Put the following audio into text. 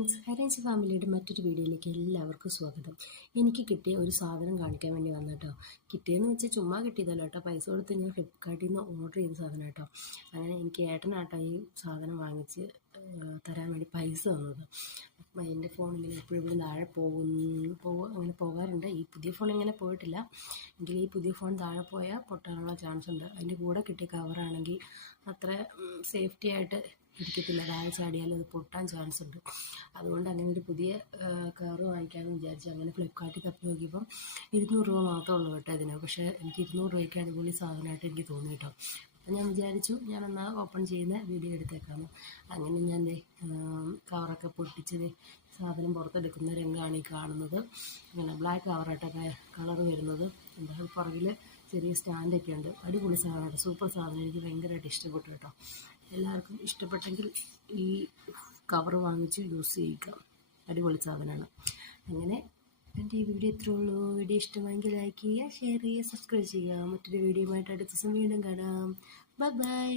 Friends, high range ഫാമിലിയുടെ മറ്റൊരു വീഡിയോയിലേക്ക് എല്ലാവർക്കും സ്വാഗതം. എനിക്ക് കിട്ടിയ ഒരു സാധനം കാണിക്കാൻ വേണ്ടി വന്നു കേട്ടോ. കിട്ടിയെന്ന് വെച്ചാൽ ചുമ്മാ കിട്ടിയതല്ലോ കേട്ടോ, പൈസ കൊടുത്ത് ഞാൻ ഫ്ലിപ്കാർട്ടിൽ നിന്ന് ഓർഡർ ചെയ്ത സാധനം കേട്ടോ. അങ്ങനെ എനിക്ക് ഏട്ടനാട്ടോ ഈ സാധനം വാങ്ങിച്ച് തരാൻ വേണ്ടി പൈസ തന്നത്. അപ്പം എൻ്റെ ഫോൺ ഇങ്ങനെ എപ്പോഴും താഴെ അങ്ങനെ പോകാറുണ്ട്. ഈ പുതിയ ഫോൺ ഇങ്ങനെ പോയിട്ടില്ല, എങ്കിൽ ഈ പുതിയ ഫോൺ താഴെ പോയാൽ പൊട്ടാനുള്ള ചാൻസ് ഉണ്ട്. അതിൻ്റെ കൂടെ കിട്ടിയ കവറാണെങ്കിൽ അത്ര സേഫ്റ്റി ആയിട്ട് ഇരിക്കത്തില്ല, താഴെ ചാടിയാൽ അത് പൊട്ടാൻ ചാൻസ് ഉണ്ട്. അതുകൊണ്ട് അങ്ങനെ ഒരു പുതിയ കവർ വാങ്ങിക്കാമെന്ന് വിചാരിച്ചു. അങ്ങനെ ഫ്ലിപ്കാർട്ടിൽ തപ്പി നോക്കിയപ്പം 200 രൂപ മാത്രമേ ഉള്ളൂ കേട്ടോ ഇതിന്. പക്ഷേ എനിക്ക് 200 രൂപയ്ക്ക് അടിപൊളി സാധനമായിട്ട് എനിക്ക് തോന്നി കേട്ടോ. അപ്പം ഞാൻ വിചാരിച്ചു ഞാനൊന്ന് ഓപ്പൺ ചെയ്യുന്ന വീഡിയോ എടുത്തേക്കാമെന്ന്. അങ്ങനെ ഞാൻ കവറൊക്കെ പൊട്ടിച്ചത് സാധനം പുറത്തെടുക്കുന്ന രംഗമാണ് ഈ കാണുന്നത്. ഇങ്ങനെ ബ്ലാക്ക് കവറായിട്ടൊക്കെ കളർ വരുന്നത്. എന്താ പുറകിൽ ചെറിയ സ്റ്റാൻഡൊക്കെ ഉണ്ട്. അടിപൊളി സാധനമായിട്ട്, സൂപ്പർ സാധനം. എനിക്ക് ഭയങ്കരമായിട്ട് ഇഷ്ടപ്പെട്ടു കേട്ടോ. എല്ലാവർക്കും ഇഷ്ടപ്പെട്ടെങ്കിൽ ഈ കവർ വാങ്ങിച്ച് യൂസ് ചെയ്യുക, അടിപൊളി സാധനമാണ്. അങ്ങനെ എൻ്റെ ഈ വീഡിയോ ഇത്രേ ഉള്ളൂ. വീഡിയോ ഇഷ്ടമായെങ്കിൽ ലൈക്ക് ചെയ്യുക, ഷെയർ ചെയ്യുക, സബ്സ്ക്രൈബ് ചെയ്യുക. മറ്റൊരു വീഡിയോയുമായിട്ട് അടുത്ത ദിവസം വീണ്ടും കാണാം. Bye bye.